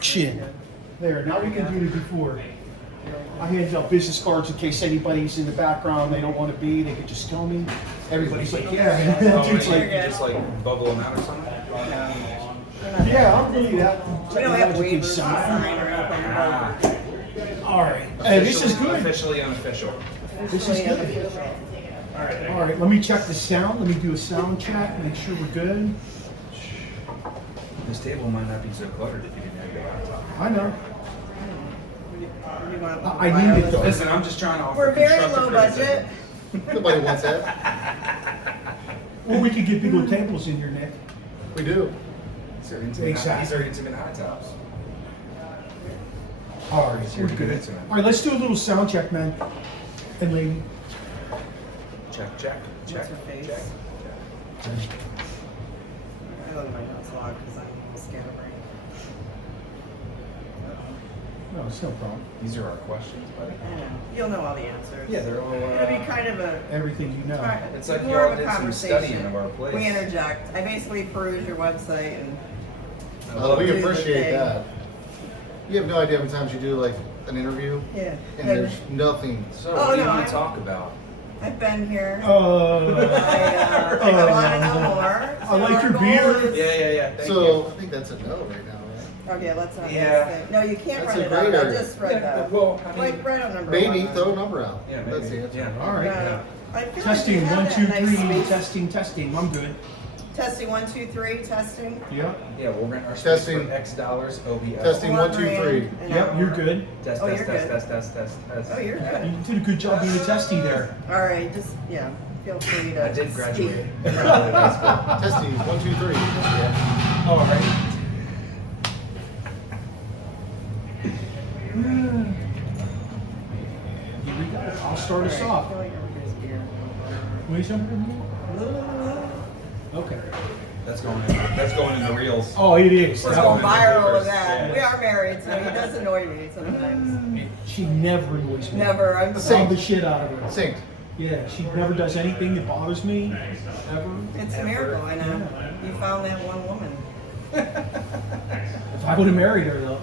action. There, now we can do it before. I handed out business cards in case anybody's in the background they don't want to be. They could just tell me. Everybody's like, yeah, man. Dude's You like, just like bubble them out or something? yeah, I'll do that. We don't have waivers to sign or anything. All right. Hey, this is good. Officially unofficial. This is good. All right, let me check the sound. Let me do a sound check, make sure we're good. This table might not be so cluttered if you didn't have your laptop. I know. I I need it though. Listen, I'm just trying to offer We're very constructive low budget. criticism. Nobody wants that. Or we could get big old tables in here, Nick. We do. These are intimate, Exactly. these are intimate high tops. All right, we're good. All right, let's do a little sound check, man. And lady. Check, check, check, What's her face? check. I look at my notes log because I'm scatterbrained. No, it's no problem. These are our questions, buddy. You'll know all the answers. Yeah, they're all. It'll be kind of a Everything you know. It's like more y'all of a did some conversation. studying of our place. We interject. I basically peruse your website and We do the appreciate thing. that. You have no idea how many times you do like an interview yeah. and there's nothing. So, Oh, what do you no, want I- to talk about? I've been here. I Oh. want to know more. I like your beard. Yeah. Thank So I think that's a no right now, right? Okay, let's not Yeah. miss it. No, you can't That's run a it out. great I area. just read that. Well, I mean, Like right on number Maybe one. throw a number out. Yeah, That's maybe. the answer. Yeah. All right. I feel Testing, like we 1, have 2, that 3. nice space. Testing. I'm good. Testing 1, 2, 3. Testing. Yep. Yeah, we'll rent our space Testing. for X dollars. OBS. Testing. 1, 2, 3. An Yep, hour. you're good. Test, Oh, test, you're test, good. test, test, test, test. Oh, you're You good. did a good job being a testy there. All right, just feel free to. I did graduate. speak. I graduated high school. Testing. 1, 2, 3. Yeah. All right. Here we go. I'll start us All right, I off. feel like everybody's weird. Wait, something? Okay. That's going in the reels. Oh, it is. Let's Let's go go on. viral with that. Yeah. We are married, so he does annoy me sometimes. She never annoys me. Never. I'm I'll the shit out of her. Synced. Yeah, she never does anything that bothers me. Ever. It's a miracle, I know. You found that one woman. If I would have married her, though.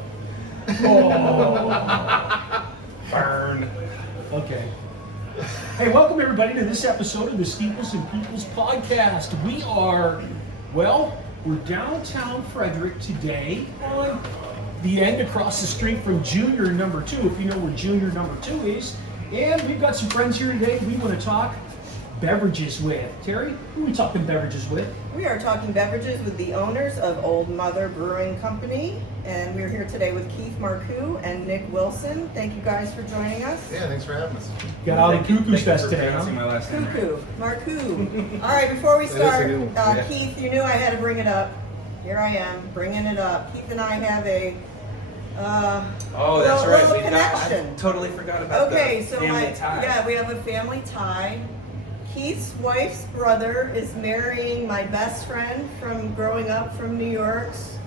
Oh. Burn. Okay. Hey, welcome everybody to this episode of the Steeples and Peoples podcast. We are, we're downtown Frederick today on the end across the street from Junior Number 2, if you know where Junior Number 2 is. And we've got some friends here today we want to talk beverages with. Terry, who are we talking beverages with? We are talking beverages with the owners of Olde Mother Brewing Company, and we're here today with Keith Marcous and Nick Wilson. Thank you guys for joining us. Yeah, thanks for having us. Got out of Thank you Cuckoo's for Fest today, pronouncing huh? my last name right. Marcous. All right, before we That is a start, new one. Yeah. Keith, you knew I had to bring it up. Here I am, bringing it up. Keith and I have a Oh, that's right. little I connection. totally forgot about Okay, the so family tie. we have a family tie. Keith's wife's brother is marrying my best friend from growing up from New York's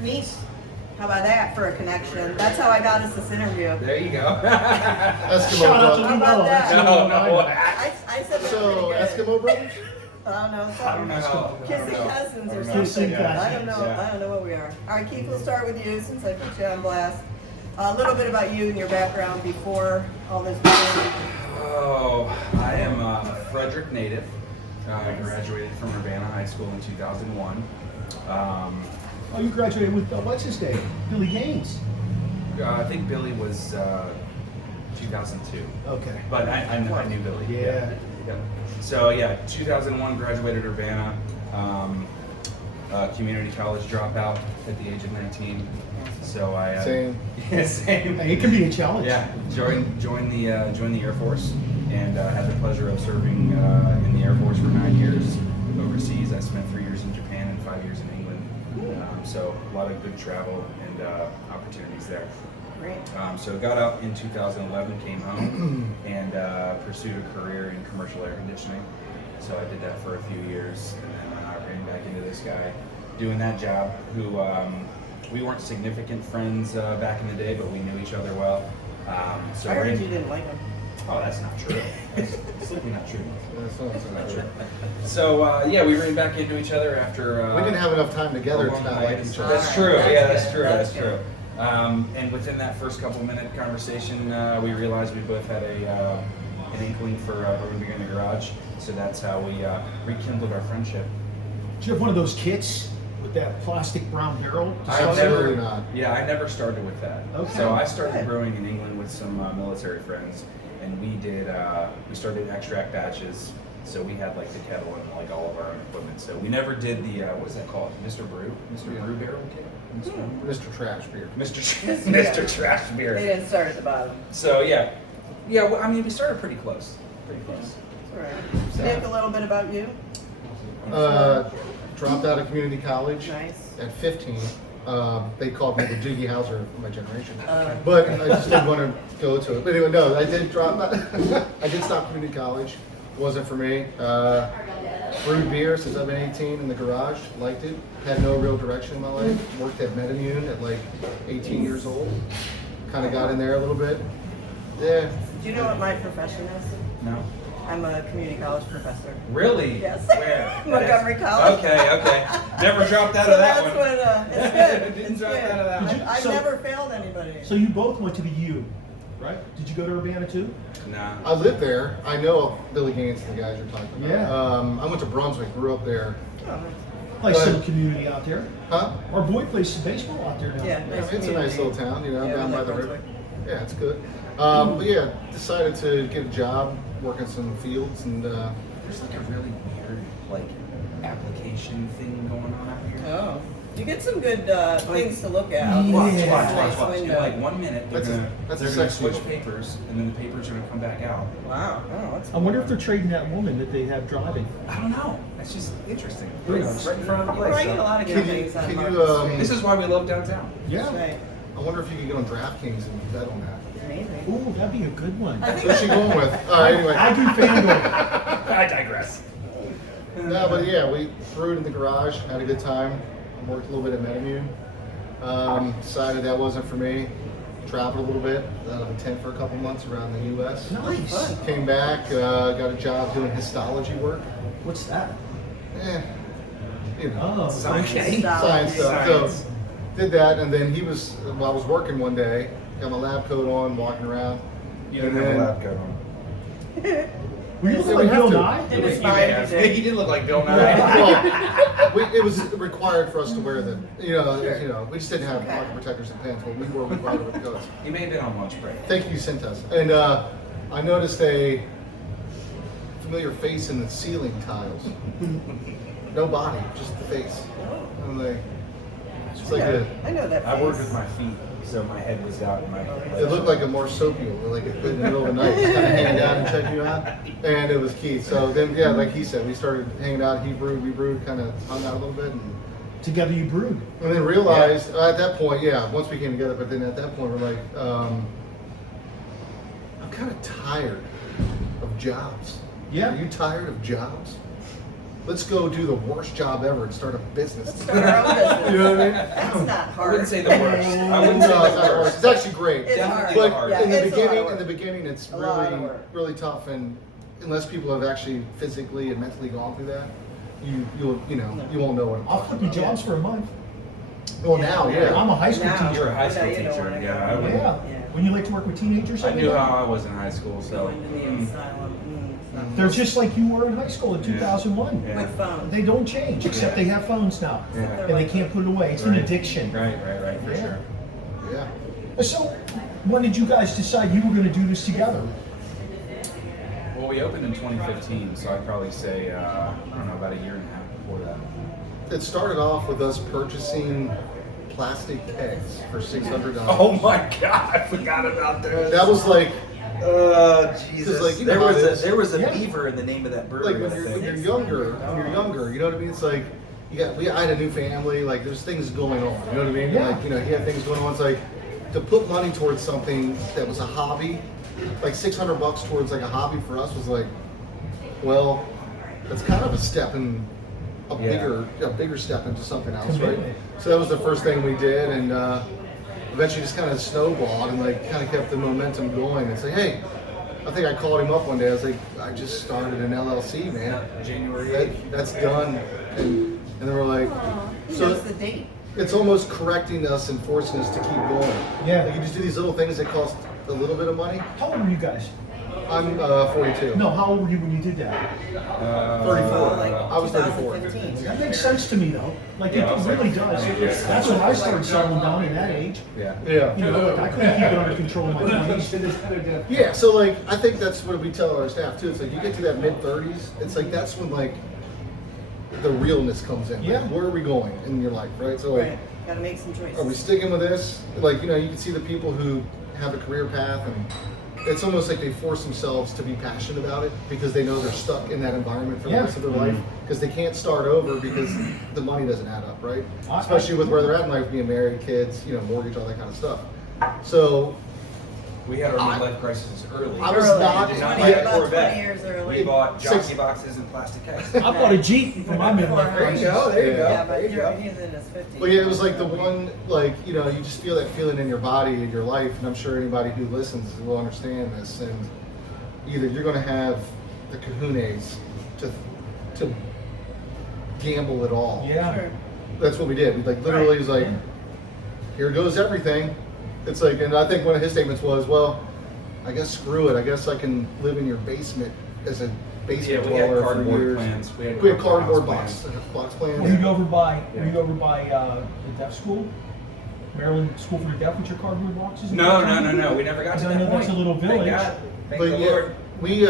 niece. How about that for a connection? That's how I got us this interview. There you go. Eskimo Shout out to Brothers. How about that? No. I said that So, pretty good. Eskimo Brothers? I don't know. I don't know how. Kissing cousins or Kissing something. cousins, I don't know. yeah. I don't know what we are. All right, Keith, we'll start with you since I put you on blast. A little bit about you and your background before all this began. Oh, I am a Frederick native. I graduated from Urbana High School in 2001. Oh, you graduated with, what's his name? Billy Gaines. I think Billy was 2002, Okay. but I knew Billy. Yeah. Yeah. So yeah, 2001 graduated Urbana. Community college dropout at the age of 19. So I Same. Yeah, same. Hey, it can be a challenge. Yeah, joined the Air Force and had the pleasure of serving in the Air Force for 9 years overseas. I spent 3 years in Japan and 5 years in England. So a lot of good travel and opportunities there. Great. So got out in 2011, came home and pursued a career in commercial air conditioning. So I did that for a few years, and then I ran back into this guy doing that job. Who we weren't significant friends back in the day, but we knew each other well. So I heard ran- you didn't like him. Oh, that's not true. That's simply not true. That's not true. So yeah, we ran back into each other after. We didn't have enough time together a to long not like hiatus. each other. That's true. That's Yeah, good. that's true. That's That's true. And within that first couple minute conversation, we realized we both had an inkling for brewing beer in the garage. So that's how we rekindled our friendship. Did you have one of those kits with that plastic brown barrel? Absolutely not. Yeah, I never started with that. Okay. So I started brewing in England with some military friends, and we started extract batches. So we had like the kettle and like all of our own equipment. So we never did the what's that called? Mr. Brew barrel kit. Mr. Trash Beer. Mr. Trash Beer. They didn't start at the bottom. So yeah. Well, I mean, we started pretty close. Pretty close. That's all right. Nick, a little bit about you. Dropped out of community college Nice. at 15. They called me the Jiggy Howser of my generation. But I just didn't want to go to it. But anyway, no, I did drop out. I did stop community college. Wasn't for me. Brewed beer since I've been 18 in the garage. Liked it. Had no real direction in my life. Worked at MedImmune at like 18 years old. Kind of got in there a little bit. Yeah. Do you know what my profession is? No. I'm a community college professor. Really? Yes. Where? Montgomery College. Okay. Never dropped out So of that that's one. what, it's good. Didn't It's drop good. out of that one. I've So- never failed anybody. So you both went to the U, right? Did you go to Urbana too? Nah. I lived there. I know Billy Gaines and the guys you're talking about. Yeah. I went to Brunswick, grew up there. Oh, Like some community out there. Huh? Our boy plays some baseball out there now. yeah, Yeah, nice it's a nice community. little town, you know, Yeah, down we by like the river. Brunswick. Yeah, it's good. But yeah, decided to get a job, working some fields, and There's like a really weird like application thing going on out here. Oh, you get some good things to look at. Yeah. Watch. Nice In window. like 1 minute, That's a they're gonna sex switch deal. papers, and then the papers are gonna come back out. Wow. Oh, that's I wonder if they're trading that woman that they have driving. I don't know. That's just interesting. Yeah. It's right in front of the You're place. writing a lot of Can good you- things on can you, Marcous. This is why we love downtown. Yeah. That's right. I wonder if you could get on DraftKings and bet on that. Maybe. Ooh, that'd be a good one. I think What's she going with? All right, anyway. I do FanDuel. I digress. No, but yeah, we brewed in the garage, had a good time. Worked a little bit at MedImmune. Decided that wasn't for me. Traveled a little bit out of a tent for a couple months around the U.S. Nice. Came back, got a job doing histology work. What's that? You know, Oh, Okay. science stuff. Science. So did that, and then I was working one day, got my lab coat on, walking around. You didn't and have a then- lab coat on. Were you Yeah, looking we like have Bill to. Nye? It was You fine. may have. He did look like Bill Nye. Well, it was required for us to wear them. You Sure. know, we just didn't have Okay. pocket protectors and pants, but we were required with coats. He may have been on lunch break. Thank you, Cintas. And I noticed a familiar face in the ceiling tiles. No body, just the face. I'm like, it's like I know that face. I worked with my feet, so my head was out. And it looked like a marsupial, like in the middle of the night, just kind of hanging out and checking you out. And it was Keith. So then, yeah, like he said, we started hanging out. He brewed, we brewed, kind of hung out a little bit. Together you brewed. And then realized at that point, yeah, once we came together, but then at that point we're like, I'm kind of tired of jobs. Yeah. Are you tired of jobs? Let's go do the worst job ever and start a business. Let's start our own business. You know what I mean? That's not I hard. wouldn't say the worst. I wouldn't No, say it's the not hard. worst. It's actually great. It's Definitely hard. hard. But Yeah, in the it's a lot of beginning, work. it's A lot of really, work. really tough, and unless people have actually physically and mentally gone through that, you won't know what I'm I'll talking flip you about. jobs for a month. Well, now, yeah. I'm a high school Now. teacher. You're a high school Yeah, you don't teacher. wanna Yeah, go. I would. Yeah. Yeah. When you like to work with teenagers, I every knew day. how I was in high school, so. Going to the asylum. It's not They're just like you were in high school in 2001. Yeah. with phones. They don't change, except they have phones now. Yeah. And they can't put it away. It's an Right. addiction. Right, for Yeah. sure. Yeah. So, when did you guys decide you were going to do this together? Well, we opened in 2015, so I'd probably say, I don't know, about a year and a half before that. It started off with us purchasing plastic kegs for $600. Oh my God, I forgot about this. That was like, Jesus. like, you know how it is. there was a Yeah. beaver in the name of that brewery. like when you're younger, you know what I mean? It's like, I had a new family, like there's things going on, you know what I mean? Yeah. Like, you had things going on. It's like, to put money towards something that was a hobby, like $600 towards like a hobby for us was like, well, that's kind of a step in a bigger step into something else, right? Commitment. So that was the first thing we did, and eventually just kind of snowballed and like kind of kept the momentum going. And say, hey, I think I called him up one day. I was like, I just started an LLC, man. January 8th. That's done. And then we're like, He so knows the date. it's almost correcting us and forcing us to keep going. Yeah. Like you just do these little things that cost a little bit of money. How old were you guys? I'm 42. No, how old were you when you did that? 34. Like I was 34. 2015. That makes sense to me though. Like it really does. That's when I started settling down at that age. Yeah. Yeah. You know, like I couldn't keep it under control in my 20s. Yeah, so like I think that's what we tell our staff too. It's like you get to that mid-30s, it's like that's when like the realness comes in. Yeah. Like, where are we going in your life, right? So like, Right. Gotta make some choices. are we sticking with this? Like, you know, you can see the people who have a career path and it's almost like they force themselves to be passionate about it because they know they're stuck in that environment for the Yeah. rest of their life because they can't start over because the money doesn't add up, right? I- Especially with where they're at in life, being married, kids, you know, mortgage, all that kind of stuff. So We had our midlife crisis early. I was Early. not- We did not yeah, buy a about Corvette. 20 years early. We bought jockey Six- boxes and plastic cases. I bought a Jeep for my midlife There crisis. you go. There you go. Yeah, but There you go. he's in his 50s. Well, yeah, it was like the one, like, you know, you just feel that feeling in your body, in your life, and I'm sure anybody who listens will understand this. And either you're going to have the kahunas to gamble it all. Yeah. Sure. That's what we did. We like literally was like, Yeah. here goes everything. It's like, and I think one of his statements was, well, I guess screw it. I guess I can live in your basement as a Yeah, basement we had dweller for cardboard years. plans. We had cardboard plans. box plans. Were you over by the deaf school? Maryland School for the Deaf with your cardboard boxes? No. We never got to Because I that know point. that's a little Thank village. God. Thank But the yeah,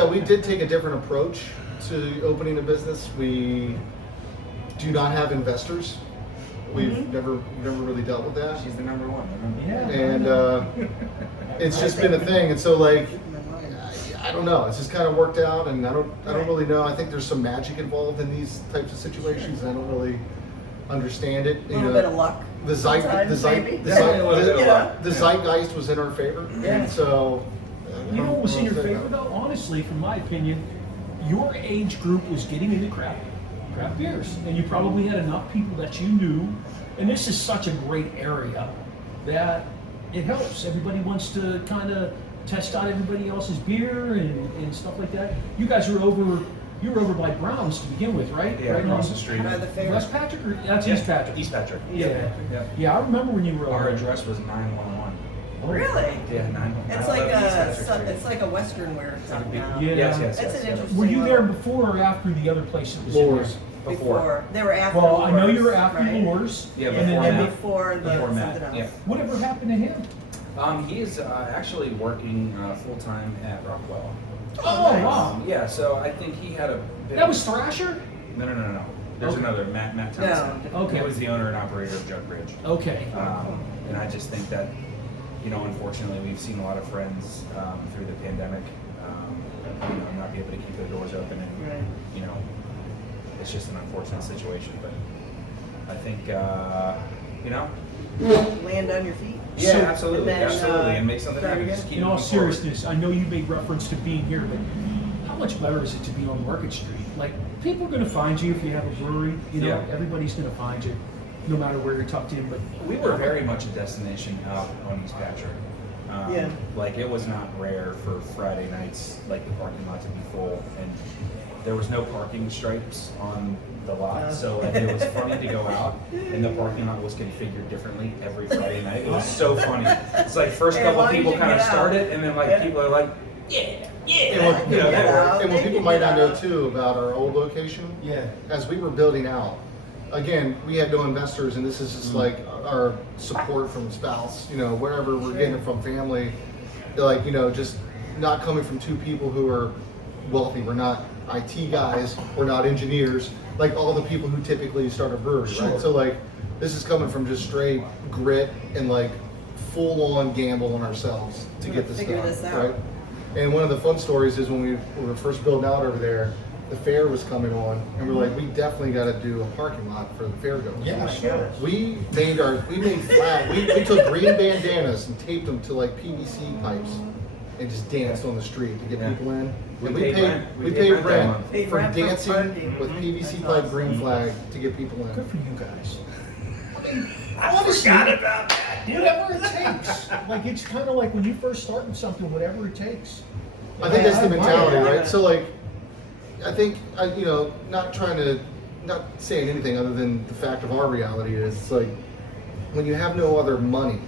Lord. we did take a different approach to opening a business. We do not have investors. We've never really dealt with that, She's the number one. Remember? Yeah. and it's just been a thing. And so like, I don't know. It's just kind of worked out, and I don't really know. I think there's some magic involved in these types of situations. And I don't really understand it. A little bit of luck. The sometimes, maybe. the zeitgeist was in our favor, and so. You know what was in your favor though? Honestly, from my opinion, your age group was getting into craft beers. And you probably had enough people that you knew. And this is such a great area that it helps. Everybody wants to kind of test out everybody else's beer and stuff like that. You guys were over by Brown's to begin with, right? Yeah, Right across on the street. By the fair. West Patrick or that's East Patrick? East Patrick. Yeah. Yeah. Yeah, I remember when you were Our over. address was 911. Really? Yeah, 911. It's like a Western wear something now. Yeah. Yes. It's an interesting. Were you there little- before or after the other place that was in there? Lures. Before. They were after. Well, I know you were Lures, after right? Lures. Yeah, and then before And Matt. before the Before Matt. something else. Yeah. whatever happened to him? He is actually working full time at Rockwell. Oh, nice. wow. Yeah, so I think he had a bit. That was Thrasher? No. There's Okay. another Matt Townsend. No. Okay. He was the owner and operator of Jug Bridge. Okay. And I just think that, unfortunately, we've seen a lot of friends through the pandemic, not be able to keep their doors open, and Right. it's just an unfortunate situation. But I think, Land on your feet. yeah, So- absolutely, And then, absolutely, and make something there happen. we Just go. keep In all moving forward. seriousness, I know you made reference to being here, but how much better is it to be on Market Street? Like, people are going to find you if you have a brewery. Yeah. Everybody's going to find you, no matter where you're tucked in. But We were very much a destination out on East Patrick. Yeah. Like it was not rare for Friday nights, like the parking lot to be full, and there was no parking stripes on the lot, so like, it was funny to go out, and the parking lot was configured differently every Friday night. It was so funny. It's like first Hey, couple as long as people you kind of get out. start it, and then like Yeah. people are like, yeah. And what, You know, Get out. and what people might not know too about our old location, yeah, as we were building out, again, we had no investors, and this is just like our support from spouse, wherever we're getting it from, family, like, just not coming from two people who are wealthy. We're not IT guys, we're not engineers, like all the people who typically start a brewery, Sure. right? So like, this is coming from just straight grit and like full-on gamble on ourselves to We're get gonna this figure done, this out. right? And one of the fun stories is when we were first building out over there, the fair was coming on, and we're like, we definitely got to do a parking lot for the fair goers. yeah, sure. We made flat. We took green bandanas and taped them to like PVC pipes, and just danced on the street to get Yeah. people in. We And paid rent. we We paid paid rent that rent month. Paid for rent for dancing parking. with PVC That's pipe awesome. green flag to get people Good in. for you guys. I forgot about that. Whatever it takes. Like, it's kind of like when you first start with something, whatever it takes. I think that's the admire mentality, it. right? So like, I think not saying anything other than the fact of our reality is it's like when you have no other money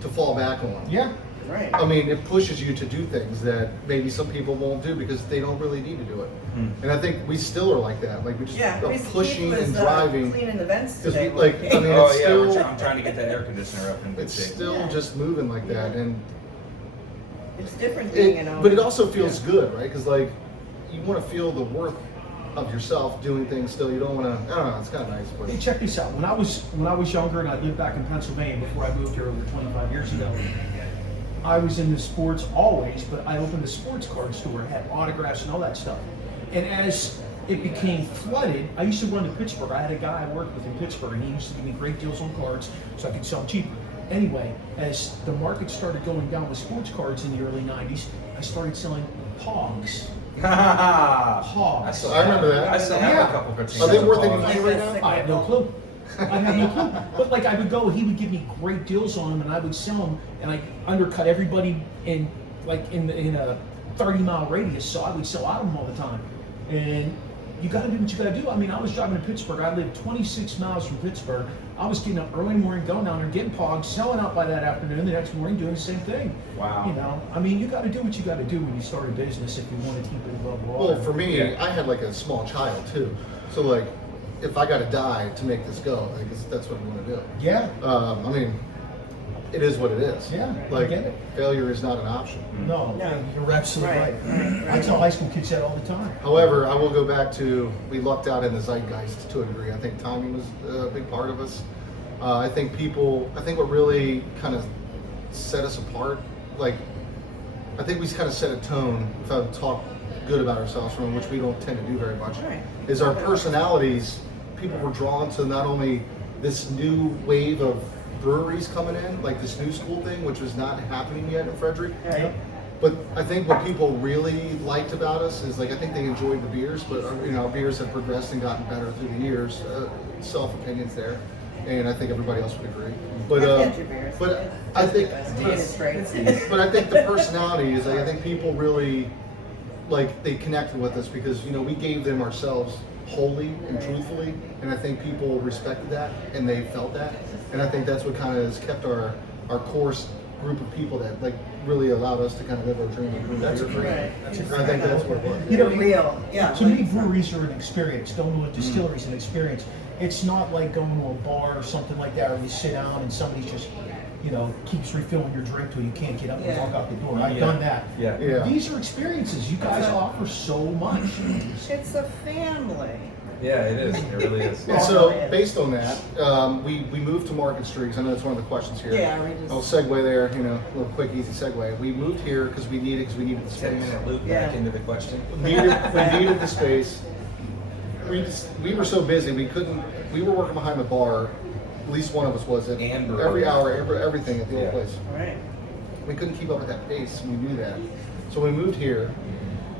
to fall back on. Yeah. Right. I mean, it pushes you to do things that maybe some people won't do because they don't really need to do it. And I think we still are like that. Like we just Yeah, are pushing and driving. Cleaning the vents Because today. we like, I mean, Oh it's yeah, still, I'm trying to get that air conditioner up in good it's shape. still Yeah. just moving like that, and it's different being an owner. but it also feels good, right? Because like you want to feel the worth of yourself doing things. Still, you don't want to. I don't know. It's kind of nice, but Hey, check this out. When I was younger and I lived back in Pennsylvania before I moved here over 25 years ago, I was into sports always, but I opened a sports card store, had autographs and all that stuff. And as it became flooded, I used to run to Pittsburgh. I had a guy I worked with in Pittsburgh, and he used to give me great deals on cards so I could sell them cheaper. Anyway, as the market started going down with sports cards in the early 90s, I started selling hogs. Hogs. I remember that. I still have Yeah. a couple pictures. Are they of worth hogs. any money right now? I have no clue. I have no clue. But like I would go, he would give me great deals on them, and I would sell them, and I undercut everybody in a 30-mile radius. So I would sell out of them all the time. And you got to do what you got to do. I mean, I was driving to Pittsburgh. I lived 26 miles from Pittsburgh. I was getting up early in the morning, going down there, getting pogs, selling out by that afternoon. The next morning, doing the same thing. Wow. You know, I mean, you got to do what you got to do when you start a business if you want to keep it above water. well, for me, Yeah. I had like a small child too, so like if I got to die to make this go, I guess that's what I'm going to do. Yeah. I mean, it is what it is. Yeah, I Like get it. failure is not an option. No, No. you're absolutely Right, right. right. I tell high school kids that all the time. However, I will go back to we lucked out in the zeitgeist to a degree. I think timing was a big part of us. I think what really kind of set us apart, like I think we kind of set a tone. If I would talk good about ourselves, from which we don't tend to do very much, Right. is our personalities. People were drawn to not only this new wave of breweries coming in, like this new school thing, which was not happening yet in Frederick. Right. But I think what people really liked about us is like I think they enjoyed the beers, but our beers have progressed and gotten better through the years. Self opinions there, and I think everybody else would agree. But I've had your beers. but I think It's great. but I think the personality is like I think people really like they connected with us because we gave them ourselves wholly and truthfully, and I think people respected that and they felt that, and I think that's what kind of has kept our course group of people that like really allowed us to kind of live our dream. That's a great. Right. That's a I great. think that's what it was. You know, Real. Yeah. To me, breweries are an experience. Going to a distillery is an experience. It's not like going to a bar or something like that where you sit down and somebody's just, keeps refilling your drink till you can't get up and Yeah. walk out the door. I've done that. Yeah. Yeah. These are experiences. You guys offer so much. It's a family. Yeah, it is. It really is. And so, based on that, we moved to Market Street. 'Cause I know that's one of the questions here. Yeah, we I'll just. segue there. A little quick, easy segue. We moved here because we needed the 10 space. minute loop Yeah. back into the question. We needed the space. We were so busy we couldn't. We were working behind the bar. At least one of us was at And every brewing. hour, everything at the old Yeah. place. Right. We couldn't keep up with that pace. We knew that. So when we moved here,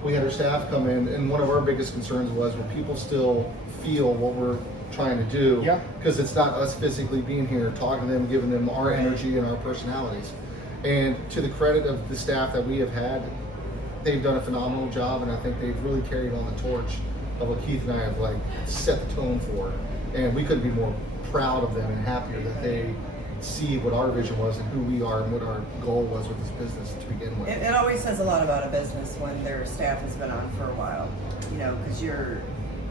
we had our staff come in, and one of our biggest concerns was will people still feel what we're trying to do? Yeah. Because it's not us physically being here, talking to them, giving them our energy and our personalities. And to the credit of the staff that we have had, they've done a phenomenal job, and I think they've really carried on the torch of what Keith and I have like set the tone for. And we couldn't be more proud of them and happier that they see what our vision was and who we are and what our goal was with this business to begin with. It always says a lot about a business when their staff has been on for a while, because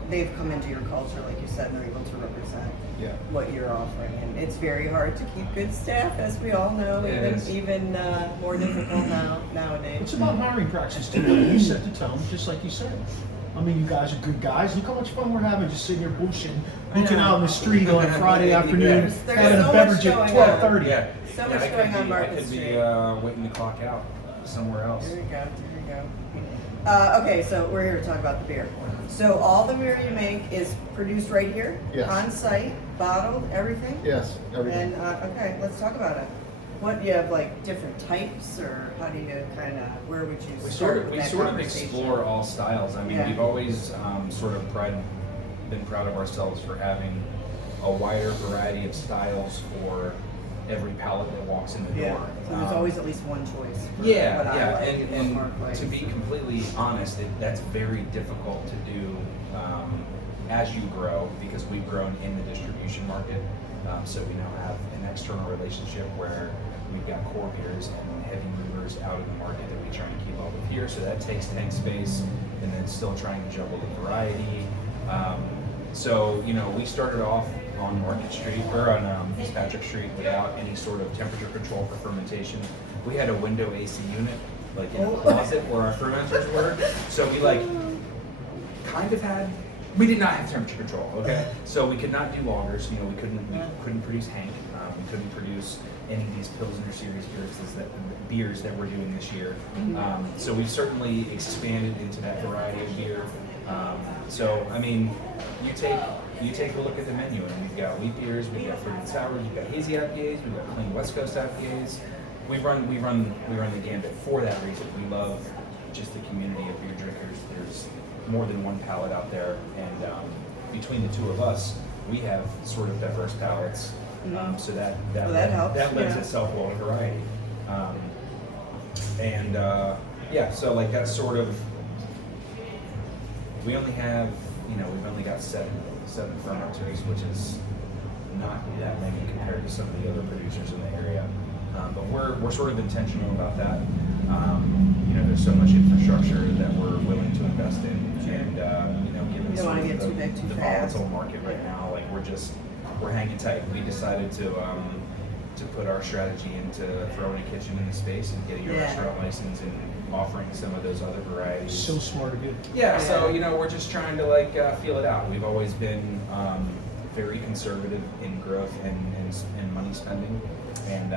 they've come into your culture, like you said, and they're able to represent Yeah. what you're offering. And it's very hard to keep good staff, as we all know, It is. even more difficult nowadays. It's about hiring practices too. You set the tone, just like you said. I mean, you guys are good guys. Look how much fun we're having just sitting here bullshitting, looking out on the street on a Friday afternoon, There's having so a much beverage at going 12:30. Yeah. So Yeah, much I could going on be- Market I could Street. be waiting to clock out somewhere else. There you go. Okay, so we're here to talk about the beer. So all the beer you make is produced right here, Yes. on site, bottled, everything. Yes, everything. And okay, let's talk about it. What do you have, like different types, or how do you kind of? Where would you We start sort of, with we that sort of conversation? explore all styles. I mean, Yeah. we've always sort of been proud of ourselves for having a wider variety of styles for every palate that walks in the Yeah. door. So there's always at least one choice. For Yeah, what I yeah, like what and Mark likes. to be completely honest, that's very difficult to do as you grow, because we've grown in the distribution market, so we now have an external relationship where we've got core beers and heavy movers out in the market that we try and keep up with here. So that takes tank space, and then still trying to juggle the variety. So we started off on Market Street or on East Patrick Street without any sort of temperature control for fermentation. We had a window AC unit like in a closet where our fermenters were. So we we did not have temperature control. Okay, so we could not do lagers. We couldn't produce Hank. We couldn't produce any of these Pilsner series beers that we're doing this year. So we certainly expanded into that variety of beer. So I mean, you take a look at the menu, and we've got wheat beers, we've got fruited sours, we've got hazy IPAs, we've got clean West Coast IPAs. We run the gambit for that reason. We love just the community of beer drinkers. There's more than one palate out there, and between the two of us, we have sort of diverse palates. So that helps. That lends itself well to variety. So like that's sort of. We only have, we've only got seven fermenters, which is not that many compared to some of the other producers in the area. But we're sort of intentional about that. There's so much infrastructure that we're willing to invest in, and given you don't want to get too big too the fast. volatile market right now, like we're hanging tight. We decided to put our strategy into throwing a kitchen in the space and getting a restaurant license and offering some of those other varieties. So smart of you. Yeah, so we're just trying to feel it out. We've always been very conservative in growth and money spending, and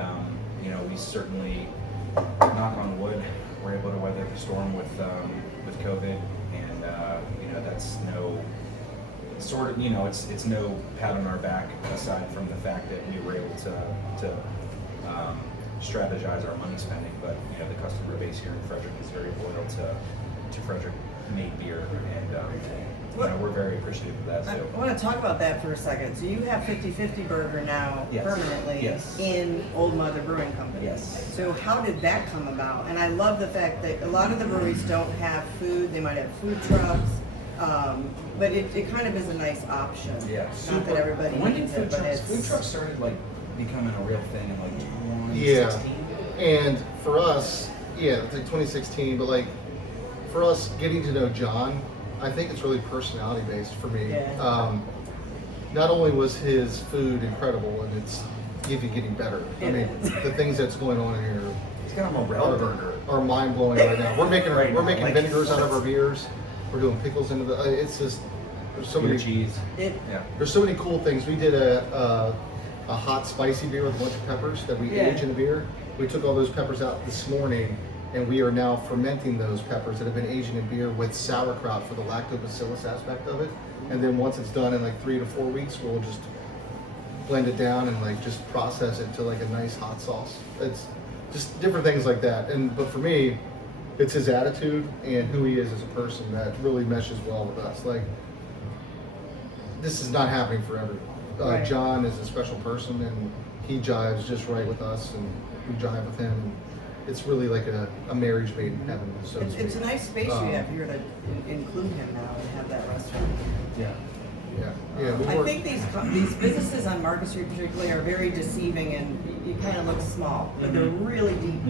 we certainly, knock on wood, we're able to weather the storm with COVID, and that's no sort of it's no pat on our back aside from the fact that we were able to strategize our money spending, but the customer base here in Frederick is very loyal to Frederick made beer, and we're very appreciative of that too. I want to talk about that for a second. So you have 50/50 Burger now permanently in Olde Mother Brewing Company. Yes. So how did that come about? And I love the fact that a lot of the breweries don't have food. They might have food trucks, but it kind of is a nice option. Yeah. Not that everybody When did needs it, but it's... food trucks started becoming a real thing in 2016? Yeah, and for us, it's like 2016, but for us getting to know John, I think it's really personality based for me. Yeah. Not only was his food incredible, and it's even getting better. I mean, the things that's going on in here He's got a morel burger. are mind blowing right now. We're making Like- vinegars out of our beers. We're doing pickles into the. It's just there's so Beer many cheese. It, Yeah. There's so many cool things. We did a hot spicy beer with a bunch of peppers that we age in the beer. We took all those peppers out this morning, and we are now fermenting those peppers that have been aging in beer with sauerkraut for the lactobacillus aspect of it. And then once it's done in 3 to 4 weeks, we'll just blend it down and just process it to a nice hot sauce. It's just different things like that. But for me, it's his attitude and who he is as a person that really meshes well with us. This is not happening for everyone. Right. John is a special person, and he jives just right with us, and we jive with him. It's really like a marriage made in heaven, so to speak. it's a nice space you have here to include him now and have that restaurant. Yeah. Yeah. I think these businesses on Marcous Street particularly are very deceiving, and you kind of look small, but they're really deep.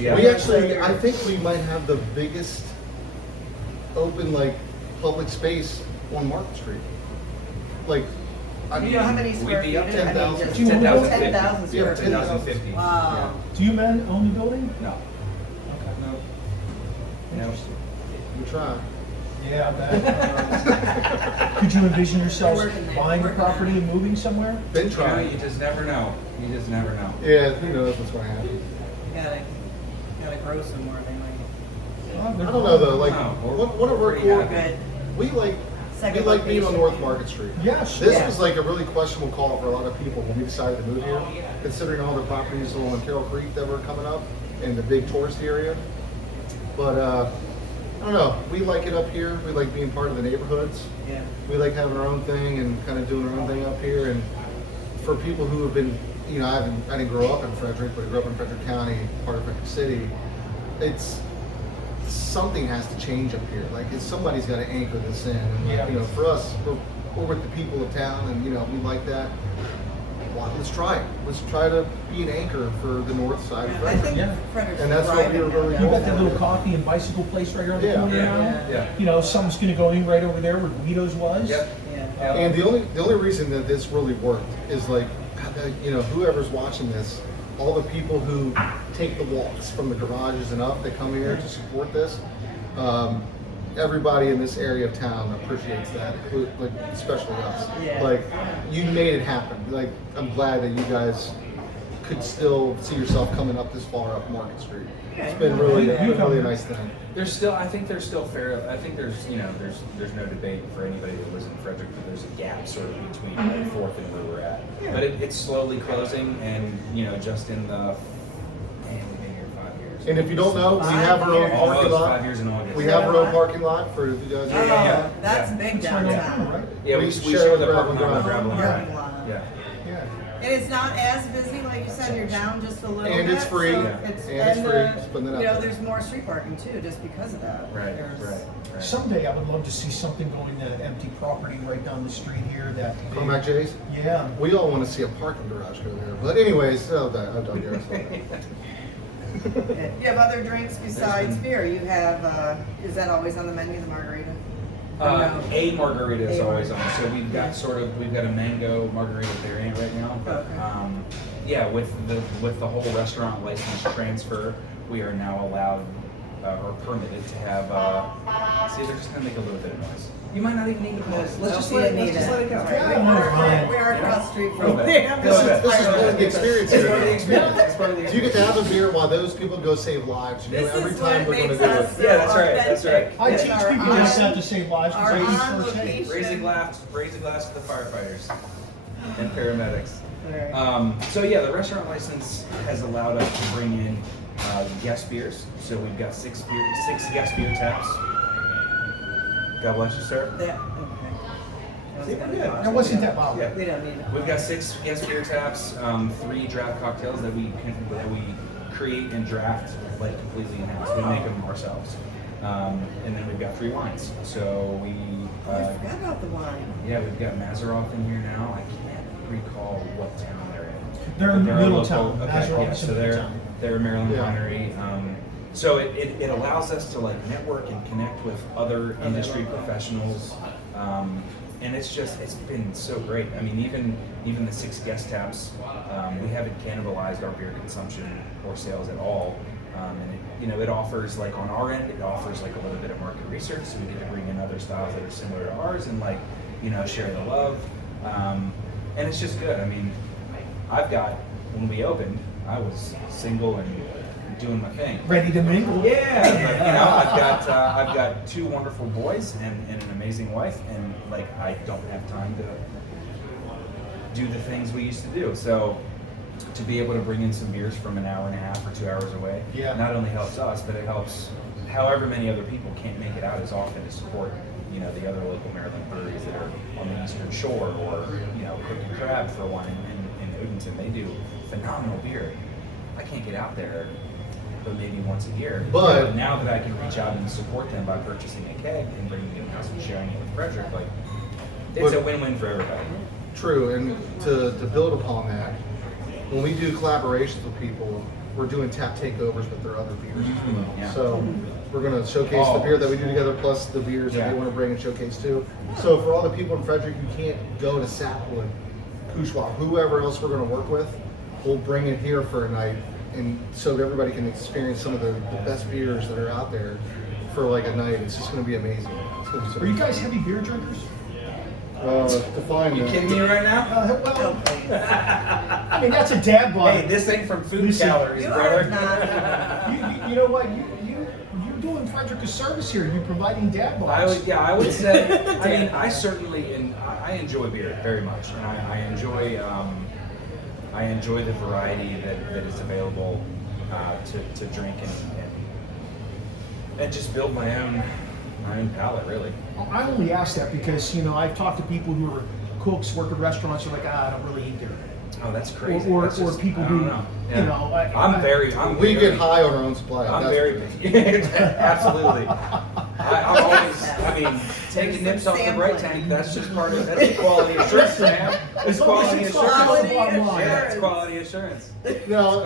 Yeah. We actually, I think we might have the biggest open public space on Market Street. You know how many square we'd be feet up it is? I mean, 10,000. just 10,050. 10,000 square Yeah, feet. 10,050. Wow. Do you men own the building? No. Okay. No. Interesting. We try. Yeah, I bet. Could you envision yourselves Working there, buying a working property on it. and moving somewhere? Been You trying. just never know. You just never know. Yeah, who knows what's going to happen. Gotta grow some more. They might. I don't know though. No, One of our pretty core, happy. Good. we Second like being on location. North Market Street. Yeah, sure. This Yeah. was a really questionable call for a lot of people when we decided to move here, considering all the properties along Carroll Creek that were coming up and the big tourist area. But I don't know. We like it up here. We like being part of the neighborhoods. Yeah. We like having our own thing and kind of doing our own thing up here. And for people who have been, I didn't grow up in Frederick, but I grew up in Frederick County, part of Frederick City. It's something has to change up here. Like somebody's got to anchor this in. And Yeah. you know, for us, we're with the people of town, and you know, we like that. Well, let's try it. Let's try to be an anchor for the north side of I Frederick. think Yeah. Frederick's And that's what we were thriving really now. You got that little coffee and bicycle place right around the Yeah. corner now. Yeah. You know, something's going to go in right over there where Guido's was. Yep. Yeah. And the only reason that this really worked is like, you know, whoever's watching this, all the people who take the walks from the garages and up that come here to support this, everybody in this area of town appreciates that, like especially us. Yeah. Like, you made it happen. Like, I'm glad that you guys could still see yourself coming up this far up Market Street. It's been really a nice thing. I think there's still fair. I think there's, you know, there's no debate for anybody that lives in Frederick that there's a gap sort of between like, Fourth and where we're at. Yeah. But it's slowly closing, and you know, just in the we've been here 5 years. And if you don't know, we have our own Almost parking 5 lot. years in August. We have our own parking lot for if you guys. Oh, Yeah. that's Yeah. big It's right downtown. right? Yeah, we We share share the the parking lot gravel with Gravel and Parking Grind. lot. Yeah. Yeah. And it's not as busy, like you said, you're down just a little bit. And it's free. So Yeah. it's, And it's free. the- Just putting it out you know, there. there's more street parking too, just because of that. Right. There's- Right. Someday I would love to see something going to empty property right down the street here. That big- Cormac J's. Yeah. We all want to see a parking garage go there. But anyways, I'll digress. You have other drinks besides been- beer. You have, is that always on the menu, the margarita? No. A margarita is A always on. margarita. So we've got a mango margarita variant right now. But Okay. yeah, with the whole restaurant license transfer, we are now allowed or permitted to have. See, they're just gonna make a little bit of noise. You might not even need to pause. Let's just let it go. Yeah. We are across the street Go from ahead. them. Go ahead. This is part of the experience It's part of the here. experience. It's part of the You get experience. to have a beer while those people go save lives. You know, This every is time what they're going to makes do us it. so Yeah, that's right, that's right. authentic. I It's teach our people on- this how to save lives. our Ladies on first aid. location. Raise a glass to the firefighters and paramedics. Right. So yeah, the restaurant license has allowed us to bring in guest beers. So we've got six guest beer taps. God bless you, sir. That, See, okay. we're good. That wasn't that loud. Yeah. We don't need it. We've got 6 guest beer taps, 3 draft cocktails that we create and draft like completely in house. We make them ourselves, and then we've got 3 wines. So we Oh, I forgot about the wine. yeah, we've got Mazeroff in here now. I can't recall what town they're in. They're in But a Middletown. local- Mazeroff yeah, is in so Middletown. they're a Maryland Yeah. winery. So it allows us to like network and connect with other industry professionals. And it's been so great. I mean, even the 6 guest taps, we haven't cannibalized our beer consumption or sales at all. And it offers like on our end, it offers like a little bit of market research, so we get to bring in other styles that are similar to ours and like share the love. And it's just good. I mean, when we opened, I was single and doing my thing. Ready to mingle? Yeah, but, I've got 2 wonderful boys and an amazing wife, and like I don't have time to do the things we used to do. So to be able to bring in some beers from an hour and a half or 2 hours away, Yeah. not only helps us, but it helps however many other people can't make it out as often to support the other local Maryland breweries that are on the Eastern Shore or Crook and Crab for one in Odenton. They do phenomenal beer. I can't get out there but maybe once a year. But- now that I can reach out and support them by purchasing a keg and bringing it in-house and sharing it with Frederick, like it's a win-win for everybody. True, and to build upon that, when we do collaborations with people, we're doing tap takeovers with their other beers as well. Yeah. So we're going to showcase the beer that we do together, plus the beers that Yeah. they want to bring and showcase too. So for all the people in Frederick who can't go to Sapwood, Kushwa, whoever else we're going to work with, we'll bring it here for a night, and so everybody can experience some of the best beers that are out there for like a night. It's just going to be amazing. It's going to be so Are you guys heavy beer drinkers? define You that. kidding me right now? Well, I mean that's a dad bod. Hey, this ain't from food Listen, calories, You brother. are not. You know what? You're doing Frederick a service here. You're providing dad bods. I would say. I mean, I certainly I enjoy beer very much, and I enjoy the variety that is available to drink and just build my own palate, really. I only ask that because I've talked to people who are cooks, work at restaurants, are like, I don't really eat there. Oh, that's crazy. Or That's just, people I who, don't know. you know, I'm We very, get high on our own supply. I'm That's very, what absolutely. I'm always, I mean, taking nips off the bright tank, that's just part of, that's quality assurance, man. It's quality assurance. Quality Yeah, it's assurance. quality assurance. No,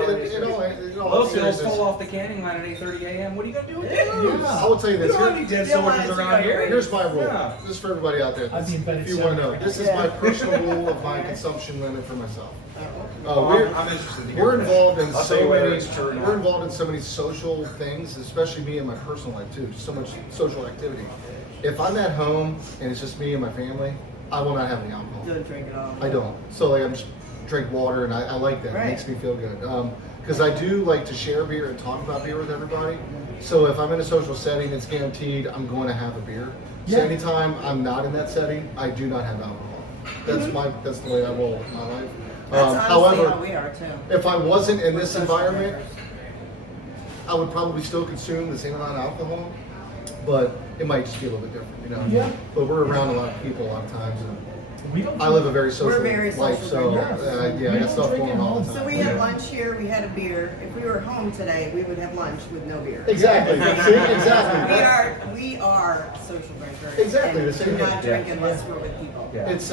Low fills fall off the canning line at 8:30 a.m. What are you gonna do with those? I will tell you We this. don't have any dead You don't want soldiers it to around go here. Here's my rule. Yeah. This is for everybody out there. I've invented If you want to know, seven. this is my personal rule of my consumption limit for myself. I'm interested to hear We're that. involved in I'll tell so you whether many. it's true or not. We're involved in so many social things, especially me in my personal life too. So much social activity. If I'm at home and it's just me and my family, I will not have any alcohol. Don't drink it all. I don't. So like I'm just drink water and I like that. Right. It makes me feel good. Because I do like to share beer and talk about beer with everybody. So if I'm in a social setting, it's guaranteed I'm going to have a beer. So Yeah. anytime I'm not in that setting, I do not have alcohol. That's the way I roll with my life. That's honestly However, how we are too. if I wasn't in this Social environment, drinkers. I would probably still consume the same amount of alcohol, but it might just be a little bit different, you know. Yeah. But we're around a lot of people a lot of times, and We don't I live a very social We're very life, social so drinkers. yeah, I got stuff going on all the time. So we had lunch here, we had a beer. If we were home today, we would have lunch with no beer. Exactly. See, exactly. We are social drinkers. Exactly, And the same do not thing. drink unless we're with people. Yeah. It's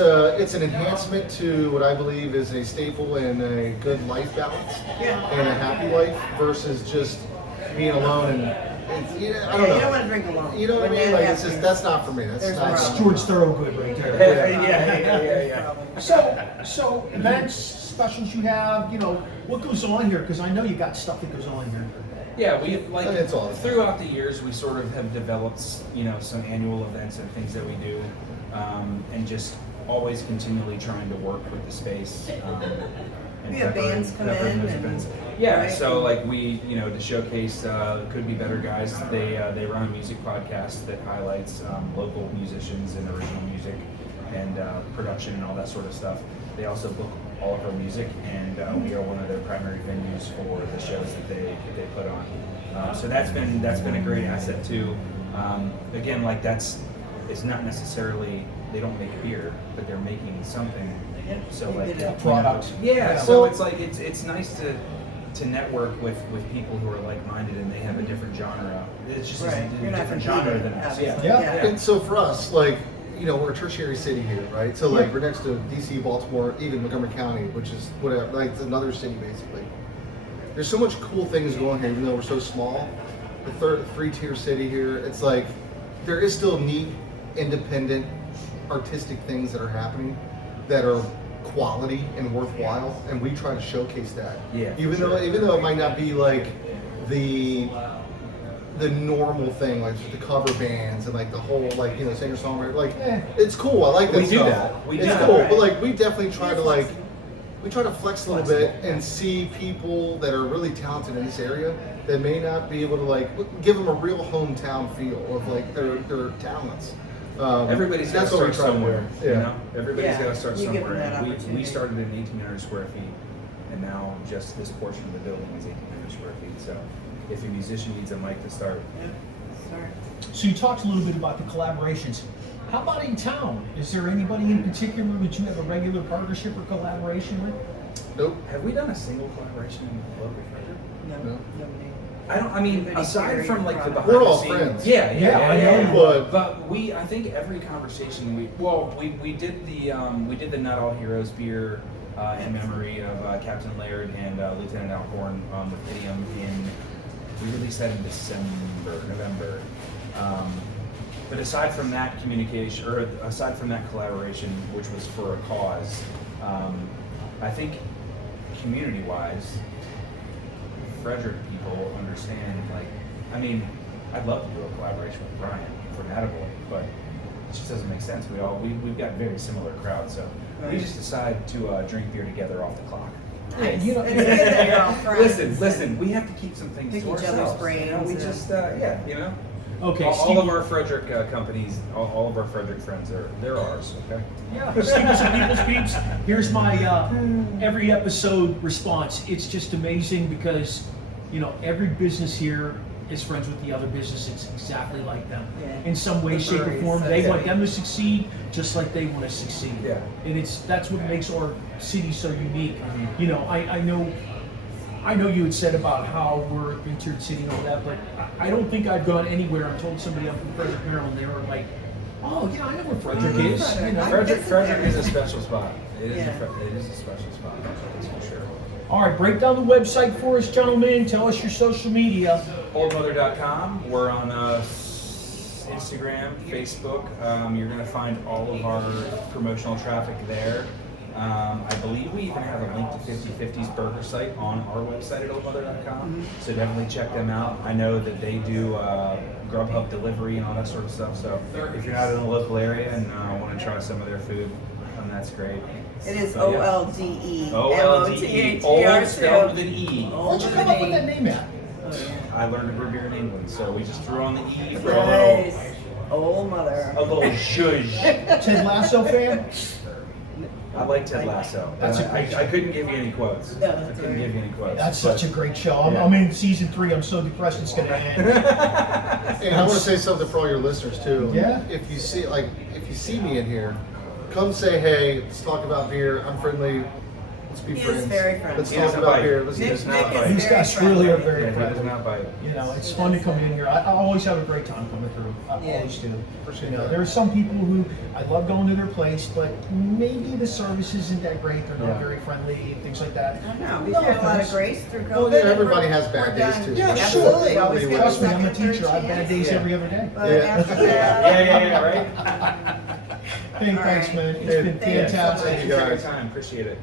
an enhancement to what I believe is a staple in a good life balance Yeah. and a happy life versus just being alone and I don't know. You don't want to drink alone. You know what I When mean? that Like it's just happens, that's not for me. That's there's not. a problem. George Thorogood right there. Yeah. So events, specials you have, you know, what goes on here? Because I know you got stuff that goes on here. Yeah, we like It's all- throughout the years we sort of have developed, you know, some annual events and things that we do, and just always continually trying to work with the space. And We have bands come in those and- events. Yeah, right? so like we, you know, to showcase Could Be Better guys, they run a music podcast that highlights local musicians and original music and production and all that sort of stuff. They also book all of our music, and we are one of their primary venues for the shows that they put on. So that's been a great asset too. Again, like it's not necessarily they don't make beer, but they're making something. So They like did a product. Yeah, so it's like it's nice to network with people who are like-minded and they have a different genre. It's just Right. a You're not different genre competing, than us. obviously. Yeah. Yeah. And so for us, like, you know, we're a tertiary city here, right? So like we're next to DC, Baltimore, even Montgomery County, which is whatever, like it's another city basically. There's so much cool things going here, even though we're so small. The three-tier city here, it's like there is still neat, independent, artistic things that are happening that are quality and worthwhile, and we try to showcase that. Yeah, for Even sure. though it might not be like the normal thing, like the cover bands and like the whole like singer songwriter, like it's cool. I like that We do stuff. that. We it's do that, cool, right. but like we definitely try to like flexible. we try to flex a little bit and see people that are really talented in this area that may not be able to like give them a real hometown feel of like their talents. Everybody's got to that's what we start try to do. somewhere. You know, everybody's Yeah, got to start you give them somewhere. that And we opportunity. started in 1,800 square feet, and now just this portion of the building is 1,800 square feet. So, if a musician needs a mic to start, Yeah. Sorry. So you talked a little bit about the collaborations. How about in town? Is there anybody in particular that you have a regular partnership or collaboration with? Nope. have we done a single collaboration in the local record? No. No. Nobody. I mean, Anybody aside carry from a like the product? behind We're all the scenes, friends. Yeah, I know. But I think every conversation we did the Not All Heroes beer in memory of Captain Laird and Lieutenant Alcorn with Idiom we released that in November. But aside from that communication, or aside from that collaboration, which was for a cause, I think community-wise, Frederick people understand, like, I mean, I'd love to do a collaboration with Brian for Attaboy, but it just doesn't make sense. We've got very similar crowds, so we Right. just decide to drink beer together off the clock. Nice. you know- It's good that you're all friends. Listen, we have to keep some things Pick to each other's ourselves. brains You know, we and- just, you know. Okay, All Steve, of our Frederick companies, all of our Frederick friends they're ours, okay? yeah, Steeples and Peoples peeps. Here's my every episode response. It's just amazing because every business here is friends with the other business, it's exactly like them. Yeah. In some way, The shape, or breweries, form, so they yeah. want them to succeed just like they want to succeed. Yeah. And that's what makes our city so unique. You know, I know you had said about how we're a vintage city and all that, but I don't think I've gone anywhere and told somebody I'm from Frederick, Maryland. They were like, "Oh, yeah, I know where Frederick I know is." Frederick. You know? Frederick is a special spot. It is, Yeah. it is a special spot, that's for sure. All right, break down the website for us, gentlemen. Tell us your social media. OldeMother.com. We're on Instagram, Facebook. You're going to find all of our promotional traffic there. I believe we even have a link to 50/50's burger site on our website at OldeMother.com. So definitely check them out. I know that they do Grubhub delivery and all that sort of stuff. So if you're not in the local area and want to try some of their food, that's great. It is So, yeah. OLDE. OLDE. Old spelled with an E. Where'd you come up with that name at? Oh, yeah. I learned to brew beer in England, so we just threw on the E for Nice. Old Mother. a little zhuzh. Ted Lasso fan? I like Ted Lasso. That's a I great show. couldn't give you any quotes. No, I that's couldn't right. give you any quotes. That's but- such a great show. Yeah. I'm in season 3. I'm so depressed it's gonna end. And I want to say something for all your listeners too. Yeah. If you see me in here, come say hey. Let's talk about beer. I'm friendly. Let's be He is friends. very friendly. Let's He talk doesn't about bite. beer. Let's Nick- does get not Nick bite. is These very guys really are friendly. very Yeah, he does friendly. not bite. You know, it's fun to come in here. I always have a great time coming through. I Yeah. always do. Appreciate You know, that. there are some people who I love going to their place, but maybe the service isn't that great. They're not Yeah. very friendly and things like that. I don't know. We've No had a lot of offense. grace through COVID. Well, yeah, and everybody we're- has bad we're days, done. too. Yeah, sure. Absolutely. Always give Trust a me, I'm a second, third teacher. I have bad chance. days Yeah. every other day. But Yeah. after that, Yeah, right? Hey, All thanks, right. man. It's Hey, been thank you so fantastic. much. Thank you for your time. Appreciate it.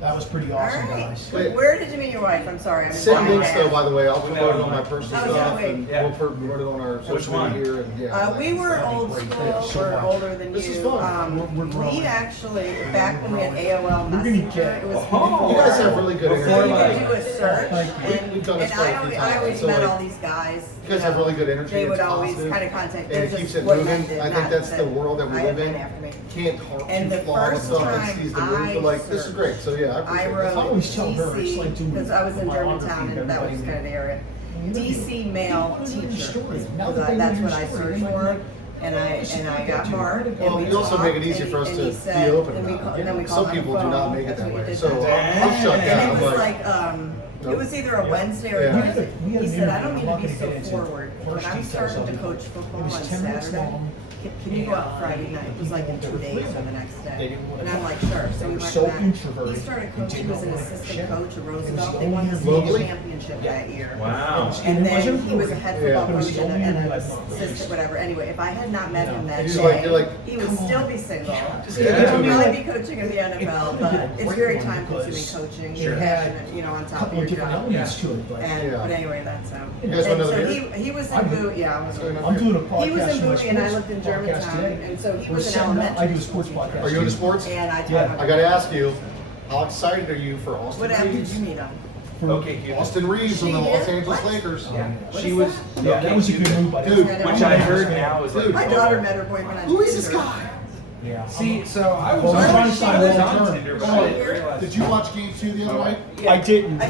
That was pretty all awesome, right. guys. Wait. Where did you meet your wife? I'm sorry. I'm Send dying links to though, ask. by the way. I'll We promote it know. on my personal Oh, yeah, stuff, wait. and Yeah. we'll promote it on our social one? media here. And yeah, We were That'd be old great. school. Thank you so We're much. older than This you. is fun. We're growing. We actually, back when we had AOL We're gonna Messenger, get- it was Oh. You guys have really good Before so you internet. could do a search, Thank you. and, We've done this and quite a few I always times. So, met like, all these guys. You guys have really good energy. They would it's always positive, kind of contact. and they're it just keeps it what moving. men did, I think not that's that the world that we I live had in. men after me. Can't harp And too the far first stuff and time sees the moves, but like this is great. So yeah, I I appreciate wrote it. I always tell her, it's DC like doing because I was in biography Germantown of and that was everybody. kind of the area. You know, DC male people know your teacher. story. Now Because that they know that's your what I story, searched they might be for. like, And "Oh, I got Mark. And Well, we you also make it talked, easier for us and to he be said- open and we about call- it. and then we Some called on the people do phone. not make it That's that what we way. did. So I'm shut And down. it I'm was like, it was either a Wednesday or Yeah. a Thursday. We had He an said, I interview. don't I'm mean not to be gonna so get into forward, but first I'm details starting of to it. coach It football was on 10 minutes Saturday. long. Can you go out Friday night? It was like in 2 days or the next They day. didn't want And to I'm like, talk. sure. So They we were went so back. introverted. He started They coaching. He did was an not want to assistant share. coach at It was Roosevelt. the They won the only state Locally? championship that year. Wow. And then wasn't he was a head football Yeah. But it was coach the and only an like, assistant, whatever. Anyway, if I had not met him that You're day, like- you're like, he would come still on. be single. Just He get would into it. probably be coaching in the NFL, probably but be a it's great very one time consuming because coaching. it You're had passionate, you know, on a top couple of of your different job. elements to it, but And, Yeah. but anyway, that's You guys and want so another he was I in do. Bowie. Yeah, I was. I'm doing a podcast. He was in for my Bowie and I sports lived in podcast Germantown, today. and so he We're was an setting up- elementary. I do a sports school teacher. podcast. are you into sports? And I taught Yeah. him. I gotta ask you, how excited are you for Austin What app did Reeves? you meet him? Okay, cute. Austin Reeves on the She Los did? Angeles What? Lakers. Yeah. What She is was. that? Yeah, that was a good move by Dude, them. Which I heard now is like. Dude, My daughter met her boyfriend on Who is this Tinder. guy? Yeah. See, so I was Well, I'm trying to on sign long Tinder, term. but I didn't realize. Did you watch Game 2 the other night? I didn't.